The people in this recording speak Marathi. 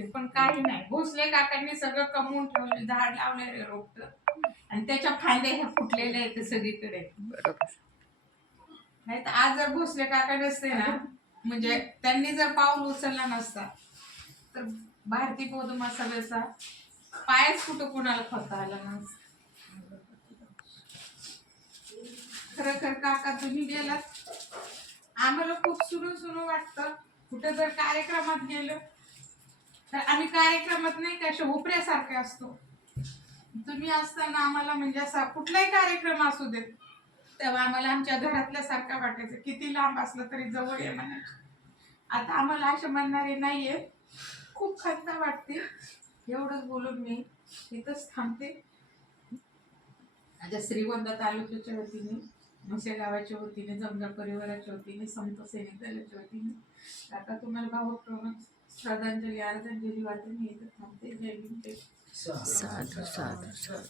गोष्टी, पण काही नाही. भोसले काकांनी सगळं कमवून ठेवलं, झाड लावलेलं रोपट, आणि त्याच्या फांद्या ह्या फुटलेल्या आहेत सगळीकडे. बरोबर. नाही तर आज जर भोसले काका नसते ना, म्हणजे त्यांनी जर पाऊल उचलला नसता तर भारती गोदमा सभेचा पायच कुठं कुणाला खोता आला नसता. खरं काका तुम्ही गेलात, आम्हाला खूप सुरू वाटतं. कुठे जर कार्यक्रमात गेलो तर आम्ही कार्यक्रमात नाही का शोभऱ्यासारखे असतो. तुम्ही असताना आम्हाला म्हणजे असा कुठलाही कार्यक्रम असू देत तेव्हा आम्हाला आमच्या घरातल्या सारखं वाटायचं, किती लांब असलं तरी जवळ आहे म्हणायचं. आता आम्हाला असे म्हणणारे नाहीये. खूप खंत वाटते. एवढंच बोलून मी इथंच थांबते. माझ्या श्रीगोंदा तालुक्याच्या वतीने, म्हसे गावाच्या वतीने, जमदार परिवाराच्या वतीने, संत सैनिक दलाच्या वतीने काका तुम्हाला भावपूर्ण श्रद्धांजली अर्धांजली वाटून मी इथं थांबते. जय भीम. साधू साधू साधू.